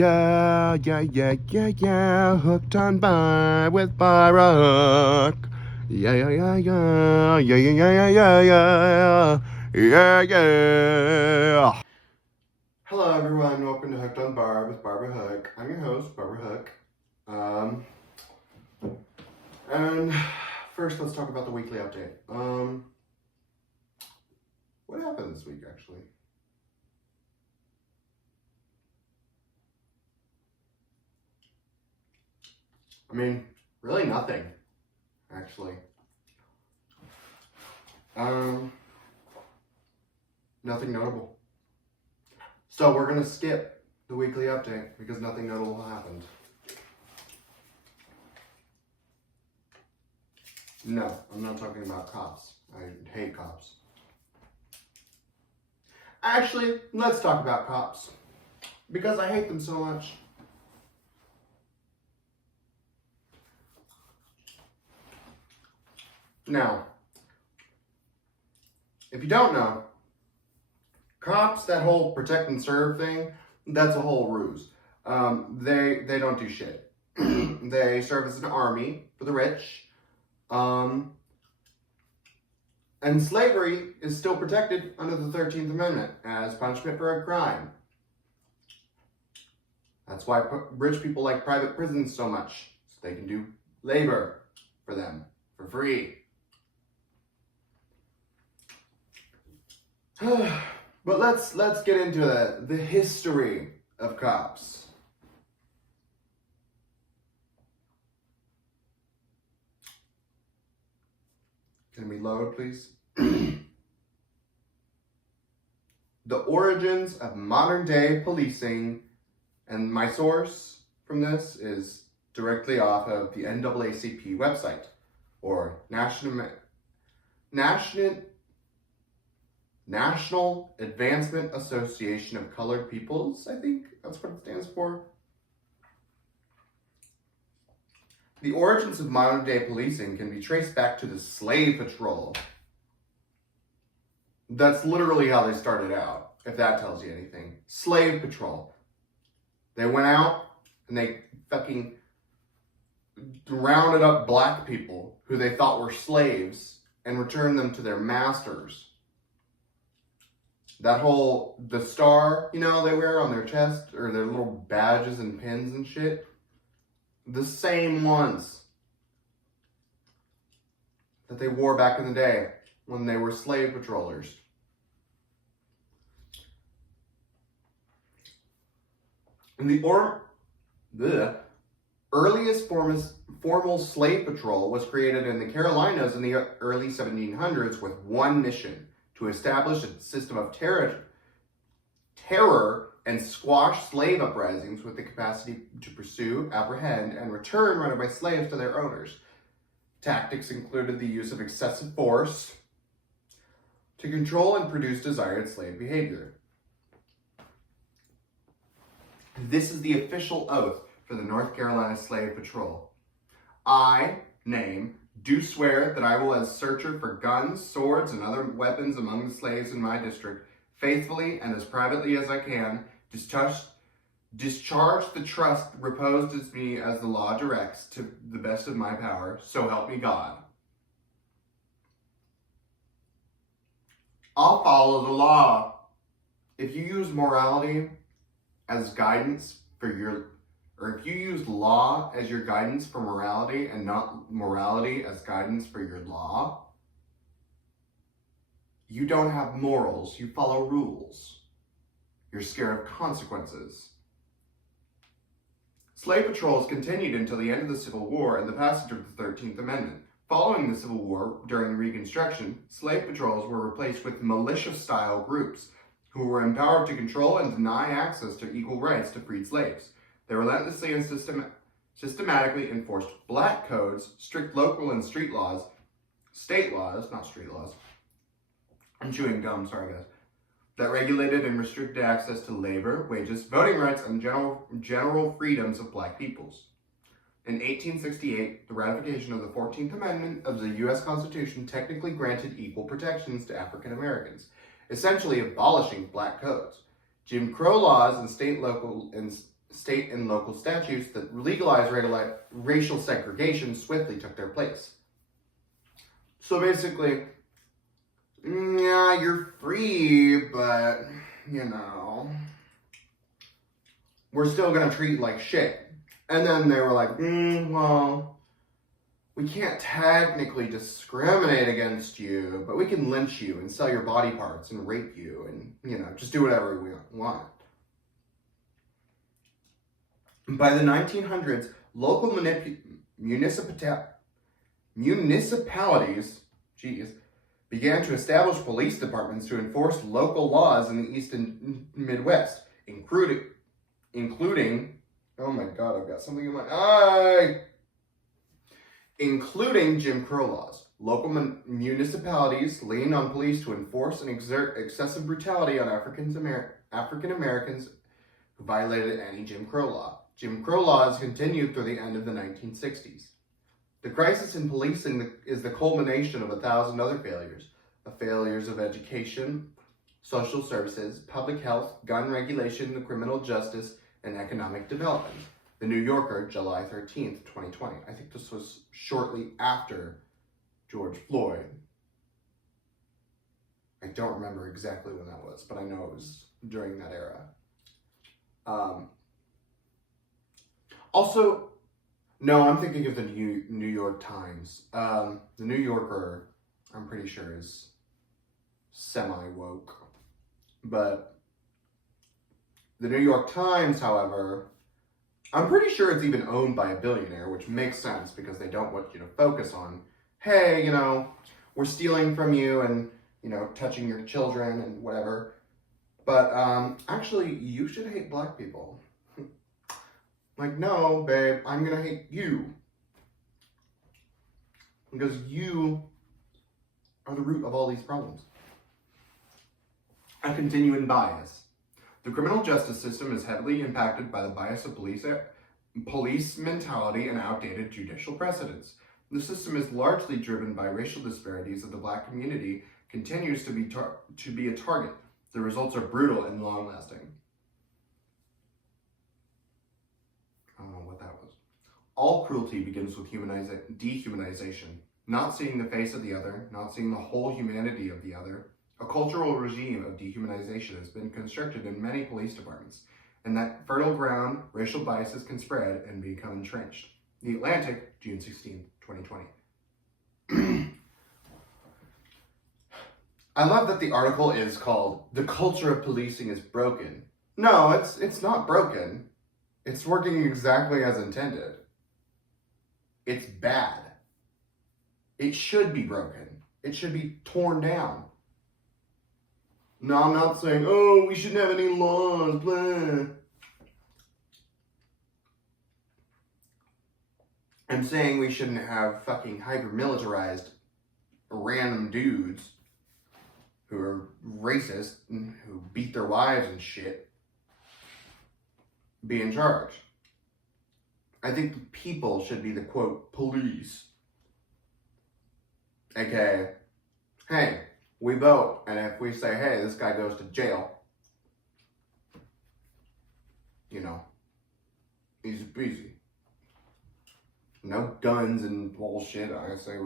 Yeah, yeah, yeah, yeah, yeah. Hooked on by with Byra Hook. Yeah, yeah, yeah, yeah. Yeah, yeah, yeah, yeah, yeah, yeah. Yeah, yeah. Hello, everyone. Welcome to Hooked on Bar with Barbara Hook. I'm your host, Barbara Hook. And first, let's talk about the weekly update. What happened this week, actually? I mean, really nothing, actually. Nothing notable. So we're gonna skip the weekly update because nothing notable happened. No, I'm not talking about cops. I hate cops. Actually, let's talk about cops because I hate them so much. Now, if you don't know, cops, that whole protect and serve thing, that's a whole ruse. They don't do shit. They serve as an army for the rich. And slavery is still protected under the 13th Amendment as punishment for a crime. That's why rich people like private prisons so much, so they can do labor for them for free. But let's get into the history of cops. Can we load, please? The origins of modern day policing, and my source from this is directly off of the NAACP website, or National Advancement Association of Colored Peoples, I think that's what it stands for. The origins of modern day policing can be traced back to the slave patrol. That's literally how they started out, if that tells you anything. Slave patrol. They went out and they fucking rounded up black people who they thought were slaves and returned them to their masters. That whole, the star, they wear on their chest, or their little badges and pins and shit. The same ones that they wore back in the day when they were slave patrollers. And the earliest formal slave patrol was created in the Carolinas in the early 1700s with one mission: to establish a system of terror and squash slave uprisings with the capacity to pursue, apprehend, and return runaway slaves to their owners. Tactics included the use of excessive force to control and produce desired slave behavior. This is the official oath for the North Carolina Slave Patrol. I, name, do swear that I will, as searcher for guns, swords, and other weapons among the slaves in my district, faithfully and as privately as I can, discharge the trust reposed as me as the law directs to the best of my power, so help me God. I'll follow the law. If you use morality as guidance if you use law as your guidance for morality and not morality as guidance for your law, you don't have morals, you follow rules. You're scared of consequences. Slave patrols continued until the end of the Civil War and the passage of the 13th Amendment. Following the Civil War, during Reconstruction, slave patrols were replaced with militia-style groups who were empowered to control and deny access to equal rights to freed slaves. They relentlessly and systematically enforced black codes, strict local and state laws, I'm chewing gum, sorry guys, that regulated and restricted access to labor, wages, voting rights, and general freedoms of black peoples. In 1868, the ratification of the 14th Amendment of the U.S. Constitution technically granted equal protections to African Americans, essentially abolishing black codes. Jim Crow laws and state, local, and state and local statutes that legalized racial segregation swiftly took their place. So basically, yeah, you're free, but, we're still gonna treat you like shit. And then they were like, well, we can't technically discriminate against you, but we can lynch you and sell your body parts and rape you and, just do whatever we want. By the 1900s, local municipalities began to establish police departments to enforce local laws in the East and Midwest, including, oh my god, I've got something in my eye, including Jim Crow laws. Local municipalities leaned on police to enforce and exert excessive brutality on African Americans who violated any Jim Crow law. Jim Crow laws continued through the end of the 1960s. The crisis in policing is the culmination of 1,000 other failures. The failures of education, social services, public health, gun regulation, the criminal justice, and economic development. The New Yorker, July 13th, 2020. I think this was shortly after George Floyd. I don't remember exactly when that was, but I know it was during that era. Also, no, I'm thinking of the New York Times. The New Yorker, I'm pretty sure, is semi-woke. But the New York Times, however, I'm pretty sure it's even owned by a billionaire, which makes sense because they don't want you to focus on, hey, we're stealing from you and, touching your children and whatever. But actually, you should hate black people. Like, no, babe, I'm gonna hate you. Because you are the root of all these problems. A continuing bias. The criminal justice system is heavily impacted by the bias of police mentality and outdated judicial precedents. The system is largely driven by racial disparities that the black community continues to be a target. The results are brutal and long-lasting. I don't know what that was. All cruelty begins with dehumanization. Not seeing the face of the other, not seeing the whole humanity of the other. A cultural regime of dehumanization has been constructed in many police departments, and that fertile ground, racial biases can spread and become entrenched. The Atlantic, June 16, 2020. I love that the article is called "The Culture of Policing is Broken." No, it's not broken. It's working exactly as intended. It's bad. It should be broken. It should be torn down. No, I'm not saying, oh, we shouldn't have any laws, blah. I'm saying we shouldn't have fucking hyper-militarized random dudes who are racist and who beat their wives and shit be in charge. I think the people should be the, quote, police. Okay, hey, we vote, and if we say, hey, this guy goes to jail, easy peasy. No guns and bullshit. I say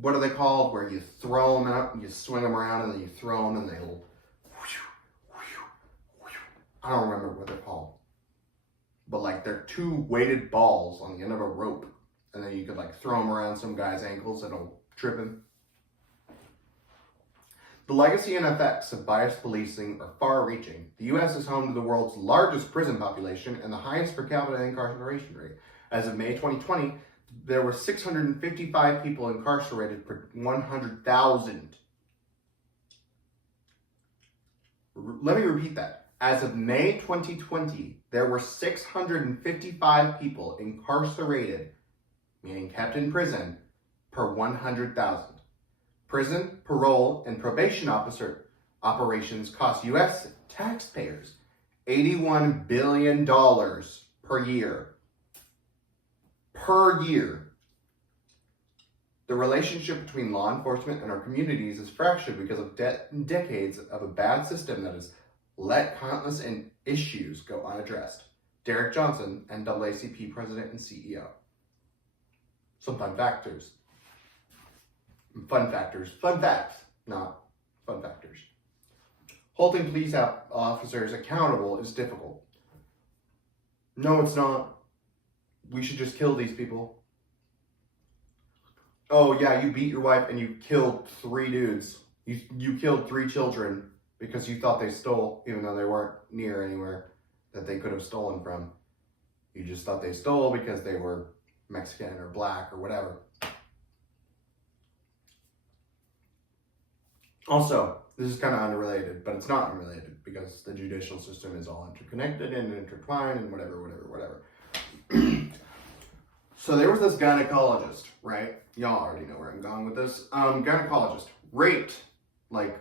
what are they called? Where you throw them out, you swing them around, and then you throw them, and they'll, I don't remember what they're called. But they're two weighted balls on the end of a rope, and then you could throw them around some guy's ankles that'll trip him. The legacy and effects of biased policing are far-reaching. The U.S. is home to the world's largest prison population and the highest per capita incarceration rate. As of May 2020, there were 655 people incarcerated per 100,000. Let me repeat that. As of May 2020, there were 655 people incarcerated, meaning kept in prison, per 100,000. Prison, parole, and probation operations cost U.S. taxpayers $81 billion per year. Per year. The relationship between law enforcement and our communities is fractured because of decades of a bad system that has let countless issues go unaddressed. Derek Johnson, NAACP President and CEO. Some fun factors. Fun facts, not fun factors. Holding police officers accountable is difficult. No, it's not. We should just kill these people. Oh yeah, you beat your wife and you killed 3 dudes. You killed 3 children because you thought they stole, even though they weren't near anywhere that they could have stolen from. You just thought they stole because they were Mexican or black or whatever. Also, this is kind of unrelated, but it's not unrelated because the judicial system is all interconnected and intertwined and whatever. So there was this gynecologist, right? Y'all already know where I'm going with this. Gynecologist raped like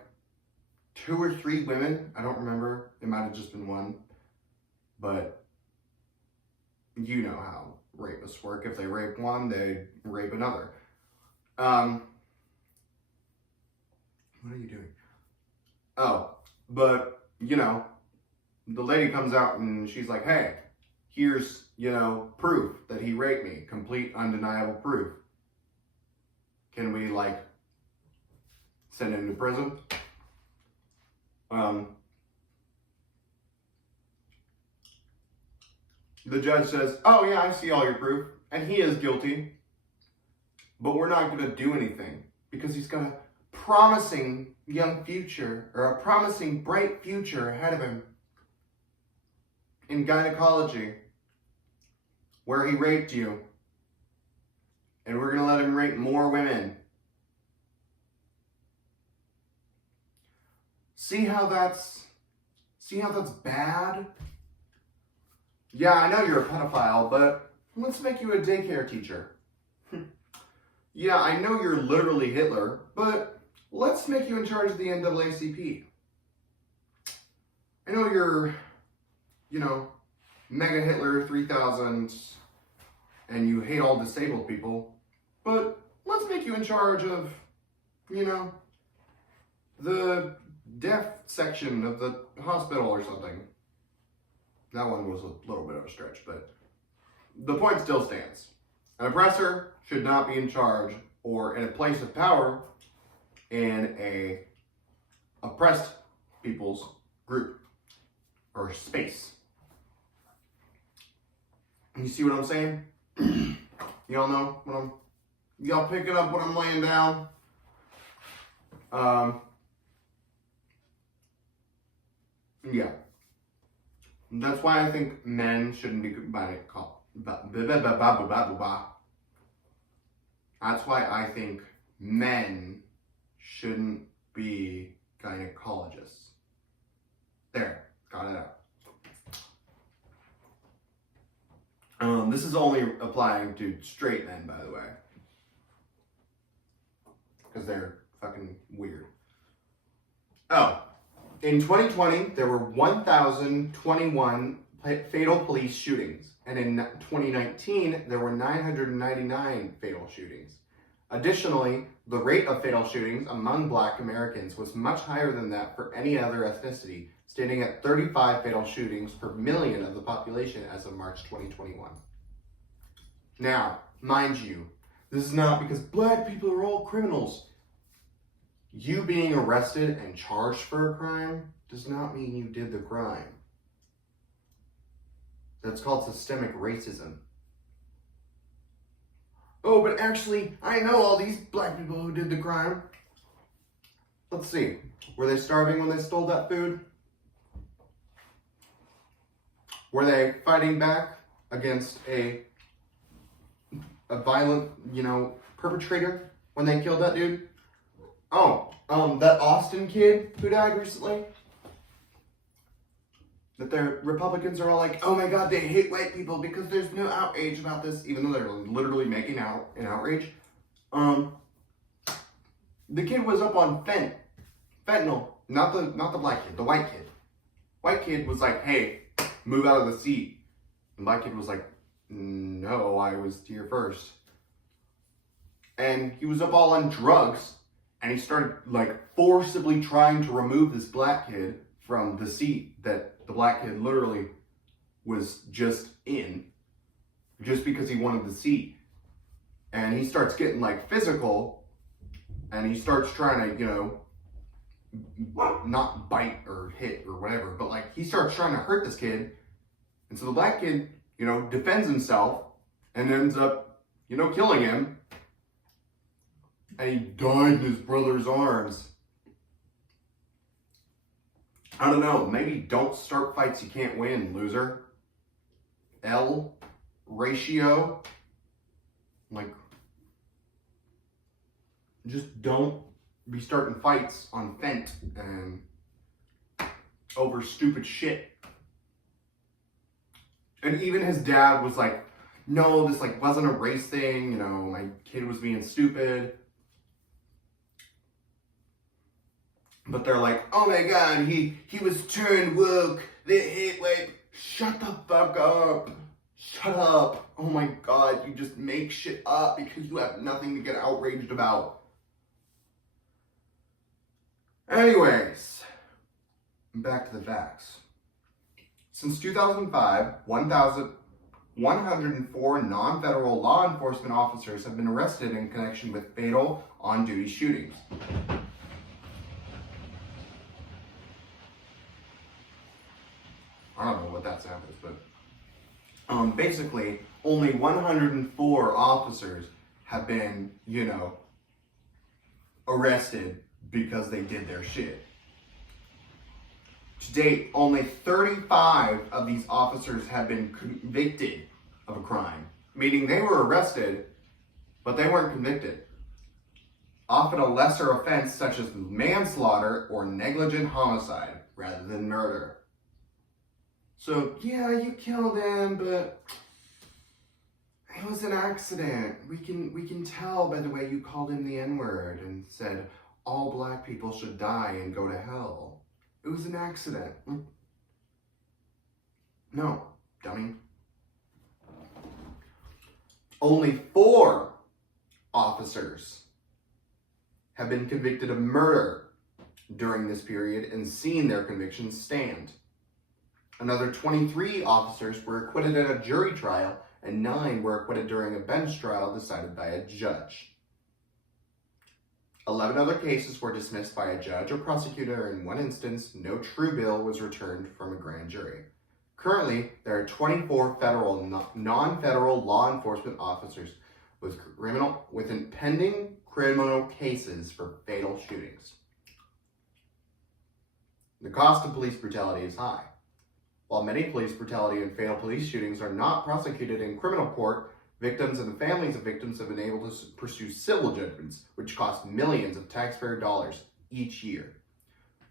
2 or 3 women. I don't remember. It might have just been 1. But you know how rapists work. If they rape one, they rape another. What are you doing? Oh, but, you know, the lady comes out and she's like, hey, here's, you know, proof that he raped me. Complete, undeniable proof. Can we, like, send him to prison? The judge says, oh yeah, I see all your proof, and he is guilty, but we're not going to do anything because he's got a promising young future, or a promising bright future ahead of him in gynecology, where he raped you, and we're going to let him rape more women. See how that's bad? Yeah, I know you're a pedophile, but let's make you a daycare teacher. Yeah, I know you're literally Hitler, but let's make you in charge of the NAACP. I know you're, you know, Mega Hitler 3000 and you hate all disabled people, but let's make you in charge of, you know, the deaf section of the hospital or something. That one was a little bit of a stretch, but the point still stands. An oppressor should not be in charge or in a place of power in a oppressed people's group or space. You see what I'm saying? Y'all know what y'all picking up what I'm laying down? Yeah. That's why I think men shouldn't be That's why I think men shouldn't be gynecologists. There, got it out. This is only applying to straight men, by the way. Because they're fucking weird. Oh. In 2020, there were 1,021 fatal police shootings, and in 2019, there were 999 fatal shootings. Additionally, the rate of fatal shootings among Black Americans was much higher than that for any other ethnicity, standing at 35 fatal shootings per million of the population as of March 2021. Now, mind you, this is not because Black people are all criminals. You being arrested and charged for a crime does not mean you did the crime. That's called systemic racism. Oh, but actually, I know all these Black people who did the crime. Let's see. Were they starving when they stole that food? Were they fighting back against a violent, you know, perpetrator when they killed that dude? Oh, that Austin kid who died recently? That the Republicans are all like, oh my God, they hate white people because there's no outrage about this, even though they're literally making out an outrage. The kid was up on fentanyl, not the black kid, the white kid. White kid was like, hey, move out of the seat. And black kid was like, no, I was here first. And he was up all on drugs. And he started, like, forcibly trying to remove this black kid from the seat that the black kid literally was just because he wanted the seat. And he starts getting like physical, and he starts trying to, not bite or hit or whatever, but like he starts trying to hurt this kid. And so the black kid, defends himself and ends up, killing him. And he died in his brother's arms. I don't know, maybe don't start fights you can't win, loser. L ratio. Like, just don't be starting fights on Fent and over stupid shit. And even his dad was like, no, this like wasn't a race thing, my kid was being stupid. But they're like, oh my god, he was turned woke. Shut the fuck up. Shut up. Oh my god, you just make shit up because you have nothing to get outraged about. Anyways, back to the facts. Since 2005, 1,104 non-federal law enforcement officers have been arrested in connection with fatal on-duty shootings. I don't know what that sound is, but basically, only 104 officers have been, arrested because they did their shit. To date, only 35 of these officers have been convicted of a crime, meaning they were arrested, but they weren't convicted. Often a lesser offense such as manslaughter or negligent homicide rather than murder. So, yeah, you killed him, but it was an accident. We can tell by the way you called him the N-word and said all black people should die and go to hell. It was an accident. No, dummy. Only 4 officers have been convicted of murder during this period and seen their convictions stand. Another 23 officers were acquitted at a jury trial, and 9 were acquitted during a bench trial decided by a judge. 11 other cases were dismissed by a judge or prosecutor. In one instance, no true bill was returned from a grand jury. Currently, there are 24 federal, non-federal law enforcement officers with pending criminal cases for fatal shootings. The cost of police brutality is high. While many police brutality and fatal police shootings are not prosecuted in criminal court, victims and the families of victims have been able to pursue civil judgments, which cost millions of taxpayer dollars each year.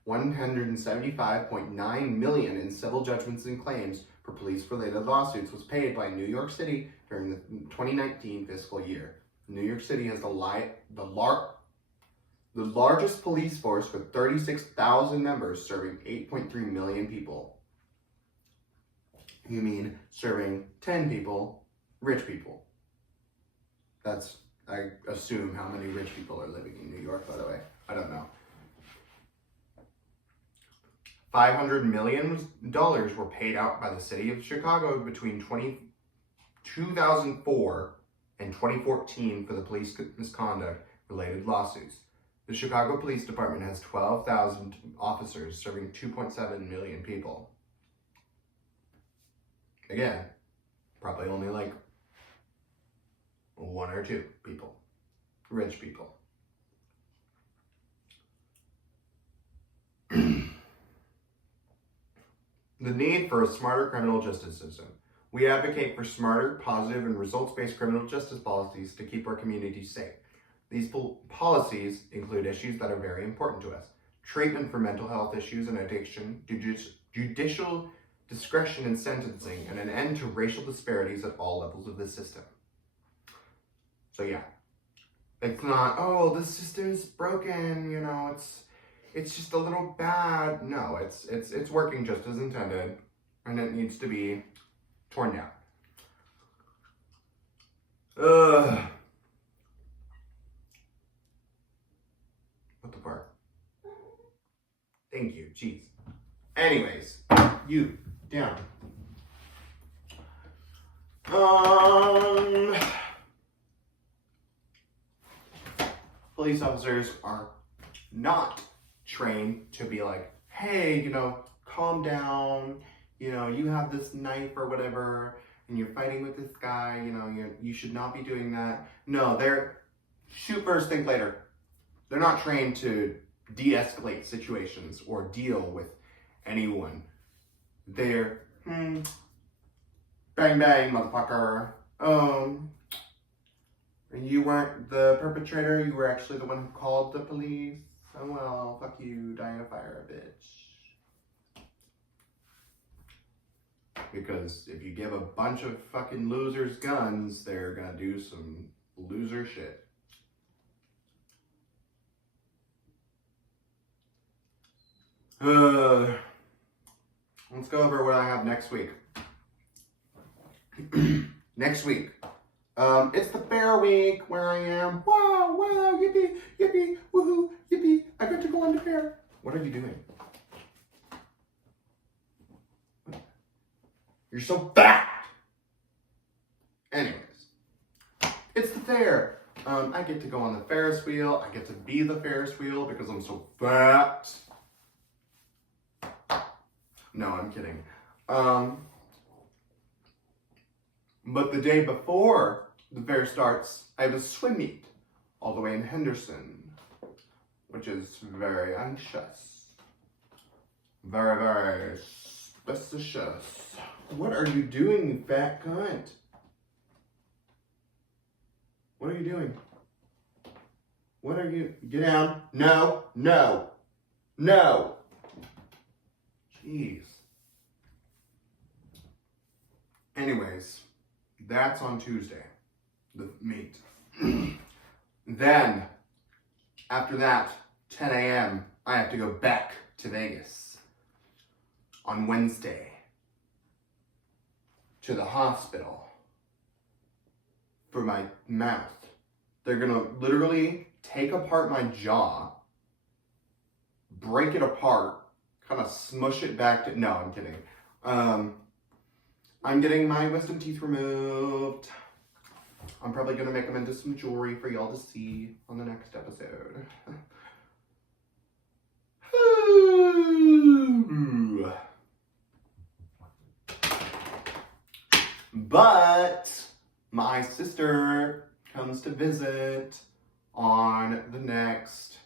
$175.9 million in civil judgments and claims for police-related lawsuits was paid by New York City during the 2019 fiscal year. New York City has the largest police force with 36,000 members serving 8.3 million people. You mean serving 10 people, rich people. That's, I assume, how many rich people are living in New York, by the way. I don't know. $500 million were paid out by the city of Chicago between 2004 and 2014 for the police misconduct-related lawsuits. The Chicago Police Department has 12,000 officers serving 2.7 million people. Again, probably only like 1 or 2 people, rich people. The need for a smarter criminal justice system. We advocate for smarter, positive, and results-based criminal justice policies to keep our communities safe. These policies include issues that are very important to us: treatment for mental health issues and addiction, judicial discretion in sentencing, and an end to racial disparities at all levels of the system. So yeah, it's not, oh, the system's broken, it's just a little bad. No, it's working just as intended, and it needs to be torn down. What the fuck? Thank you, jeez. Anyways, you, down. Police officers are not trained to be like, hey, calm down, you have this knife or whatever, and you're fighting with this guy, you should not be doing that. No, they're shoot first, think later. They're not trained to de-escalate situations or deal with anyone. They're, bang bang, motherfucker. You weren't the perpetrator, you were actually the one who called the police. Oh well, fuck you, die in a fire, bitch. Because if you give a bunch of fucking losers guns, they're gonna do some loser shit. Let's go over what I have next week. Next week. It's the fair week where I am. Wow, wow, yippee, yippee, woohoo, yippee. I get to go on the fair. What are you doing? You're so fat! Anyways, it's the fair. I get to go on the Ferris wheel. I get to be the Ferris wheel because I'm so fat. No, I'm kidding. But the day before the fair starts, I have a swim meet all the way in Henderson, which is very anxious. Very, very suspicious. What are you doing, you fat cunt? What are you doing? What are you... Get down. No, no, no. Jeez. Anyways, that's on Tuesday, the meet. Then, after that, 10 a.m., I have to go back to Vegas on Wednesday to the hospital for my mouth. They're gonna literally take apart my jaw, break it apart, kind of smush it back to... No, I'm kidding. I'm getting my wisdom teeth removed. I'm probably going to make them into some jewelry for y'all to see on the next episode. But my sister comes to visit on the next,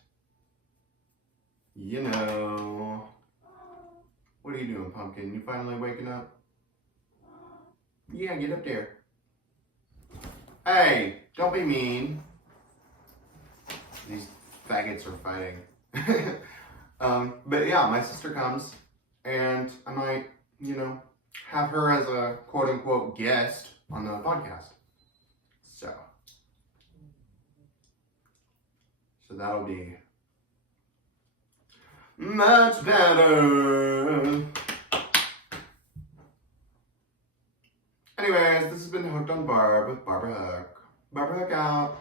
What are you doing, Pumpkin? You finally waking up? Yeah, get up there. Hey, don't be mean. These faggots are fighting. But yeah, my sister comes, and I might, have her as a quote-unquote guest on the podcast. So that'll be much better. Anyways, this has been Hooked on Barb with Barbara Hook. Barbara Hook out.